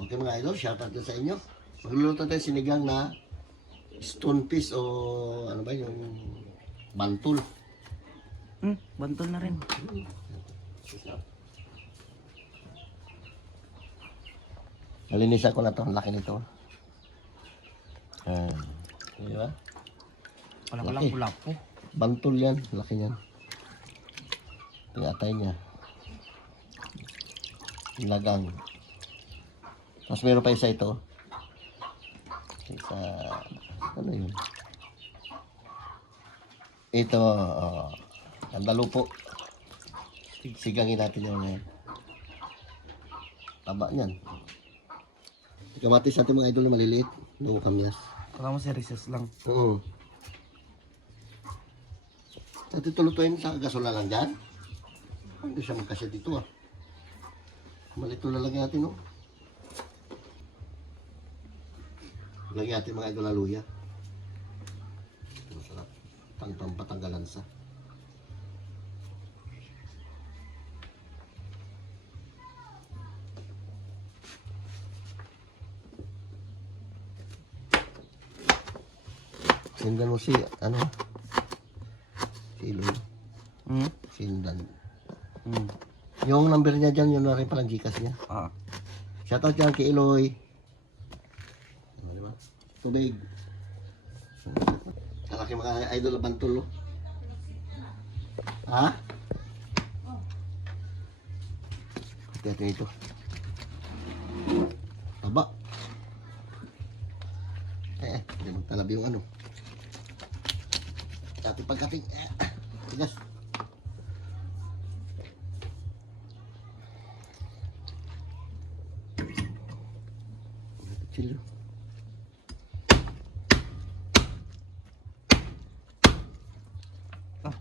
Okay mga idol, shoutout din sa inyo. Magluluto tayo sinigang na stone fish o ano ba yung bantul. Bantol na rin. Nalinisan ko na to, ang laki nito. Di ba? Wala ko lang pula po. Bantul yan, laki yan. Tingatay niya. Lagang. Mas meron pa isa ito. Isa, ano yun? Ito, andalo po. Sigangin natin yun ngayon. Taba niyan. Kamatis natin mga idol na maliliit. Lugo kamyas. Kala mo si recess lang. Oo. Dati tulutuin sa gasola lang dyan. Hindi siya magkasya dito ah. Malito lalagyan natin no. Lagyan natin mga idol na luya. Masarap. Patanggalan sa. Sindan mo si, ano? Si Iloy. Sindan. Yung number niya dyan, yun na rin palang Gcash niya. Shoutout dyan kay Iloy. Ano, diba? Tubig. Kalaki mga idol na bantul, no? Ha? Ito ito. Taba. Hindi magtalabi yung ano. Dati pagkating. Tigas. Chill.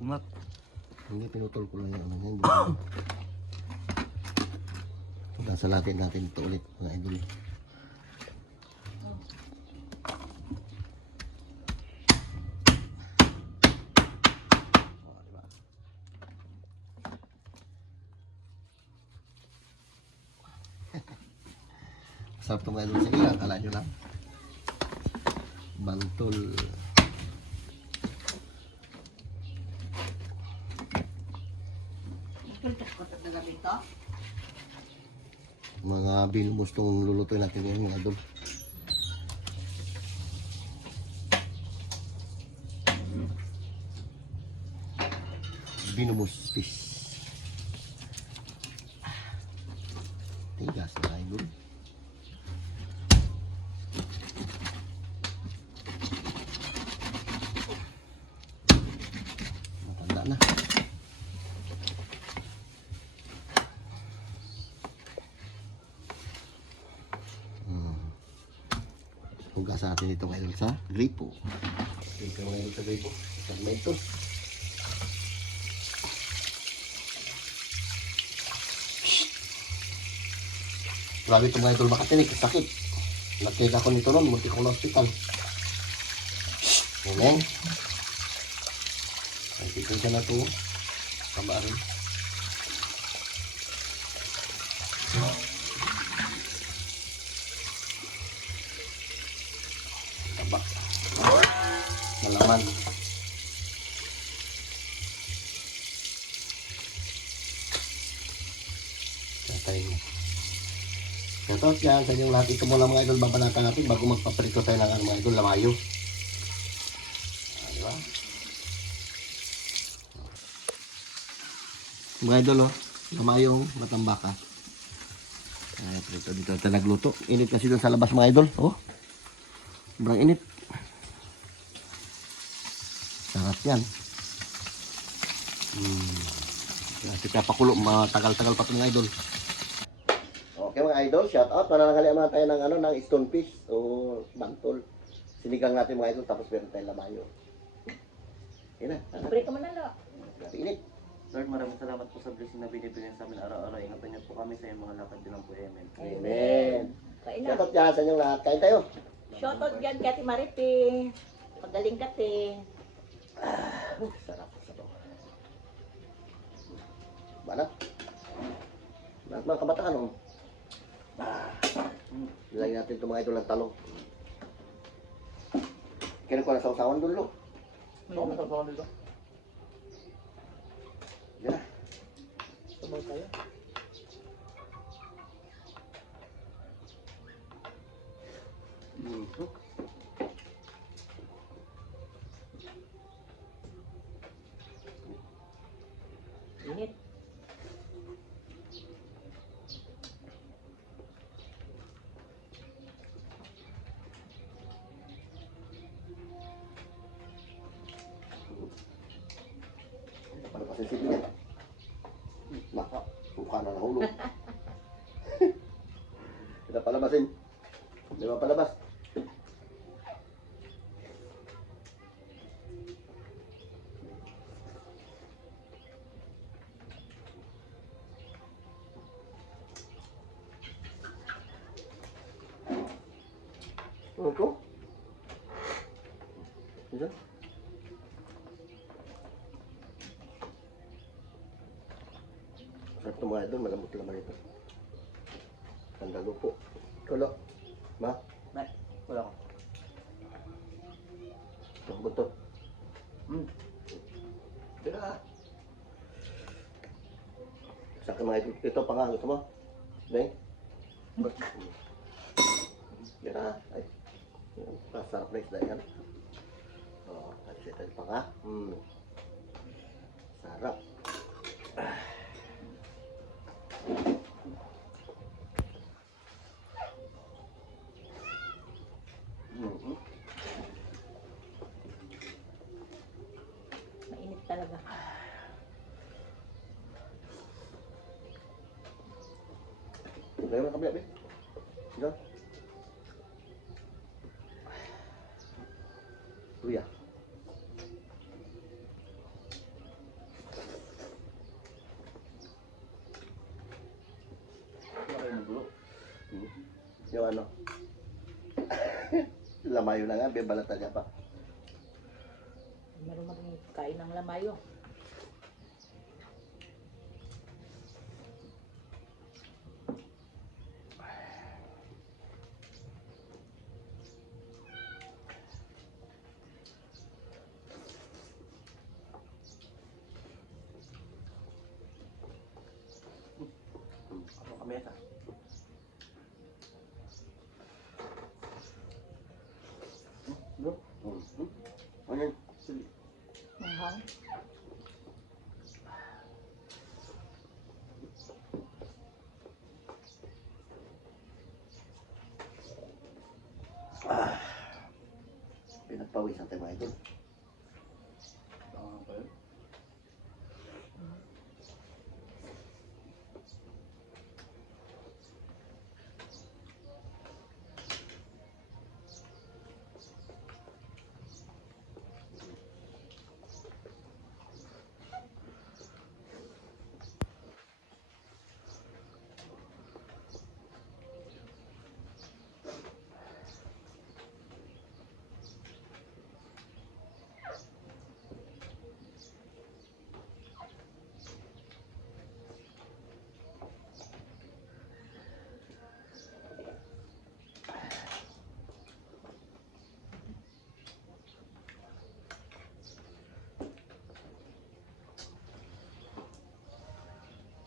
Kumat. Hindi, pinutol ko lang yung ano yan. Nasalatin natin ito ulit mga idol. Sarap itong mga idol sa ilang, kala nyo lang. Bantul. Mga binubos itong lulutuin natin ngayon mga idol. Binubos fish. Tigas mga idol. Matanda na. Hugas natin ito ngayon sa gripo. Ito ngayon sa gripo. Sa ito. Grabe ito mga idol makatinig. Sakit. Nakita ko nito noon. Munti ko na hospital. Amen. Nakita ko na ito. Tama rin. Taba. Malaman. Tatay mo. Shoutout yan sa inyong lahat. Ito muna mga idol, babanatan natin bago magpaprito tayo ng mga idol, lamayo. Diba? Mga idol, oh, lamayong matambaka. Prito dito tayo nagluto. Init kasi doon sa labas mga idol. Oh, sobrang init. Sarap yan. Kita pakulo, matagal-tagal pa ito mga idol. Okay mga idol, shout out. Manananghalian naman tayo ng, ng stone fish o bantul. Sinigang natin mga idol, tapos meron tayong lamayo. Yan na. Prito mo na lo. Init. Lord, maraming salamat po sa blessing na binibigyan sa amin araw-araw. Ingatan niyo po kami sa iyong mga lakad din lang po. Amen. Amen. Kain Shout na. out dyan sa inyong lahat. Kain tayo. Shoutout dyan kay Ate Maripi. Pagaling ka, te. Sarap sa to. Banat. Banat mga kabataan, oh. Nilagyan natin itong mga idol ng talong. Kailan ko na sa usawan doon, lo? Oo, masasawa dito. Yan na. Sabaw tayo. Mhm. Init. Para pa sisip niya. Maka, mukha na nahulog. Kita palabasin. Di ba palabas? Ano to? Isa? Sarap itong mga idol, malambot laman ito. Sandalo po. Kulo. Ma? Nay, wala ko. Lambot to. Tira. Sa akin mga idol, ito pa nga, gusto mo? Deng? Yan na. Ay. Sarap na isda yan. Oh, kasi ito pa nga. Sarap. Mainit talaga. Lagyan mo na kabila, be. Diyan. Luya. Wala kayo magulo. Yung ano. Lamayo na nga, bebalatan niya pa. Meron kain ng lamayo. Ano kameta? No? Ano yun? Sige. Mahang. Pinagpawisan tayo mga idol. Tama pa yun.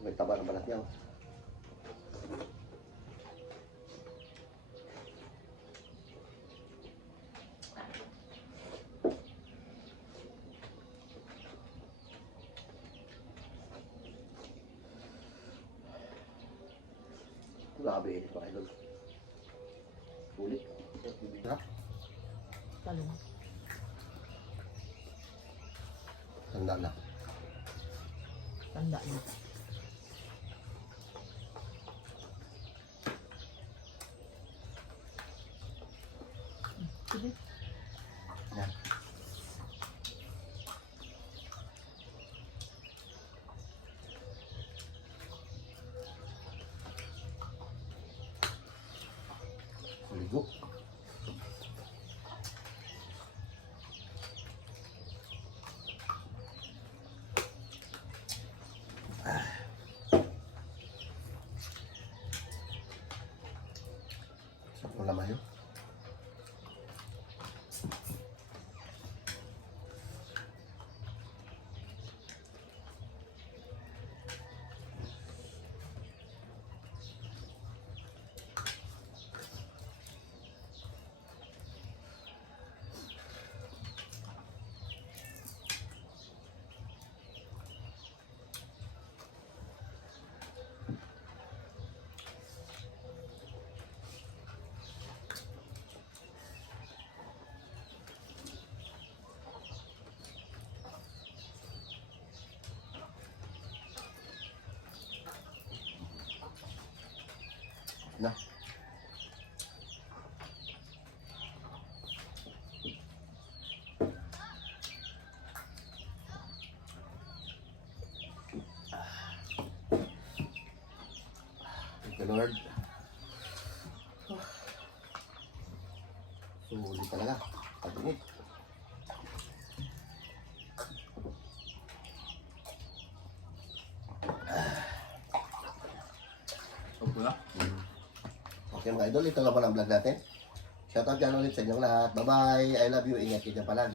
May taba ng balat niya. Oh. Grabe init mga idol. Sulit. Sarap. Talong. Tanda na. Tanda na. Sige. Yan. Ligo. Sakto naman yun. Na. Thank you, Lord. Sulit talaga. Pag-init. Okay mga idol, ito naman ang vlog natin. Shoutout dyan ulit sa inyong lahat. Bye-bye. I love you. Ingat kayo palagi.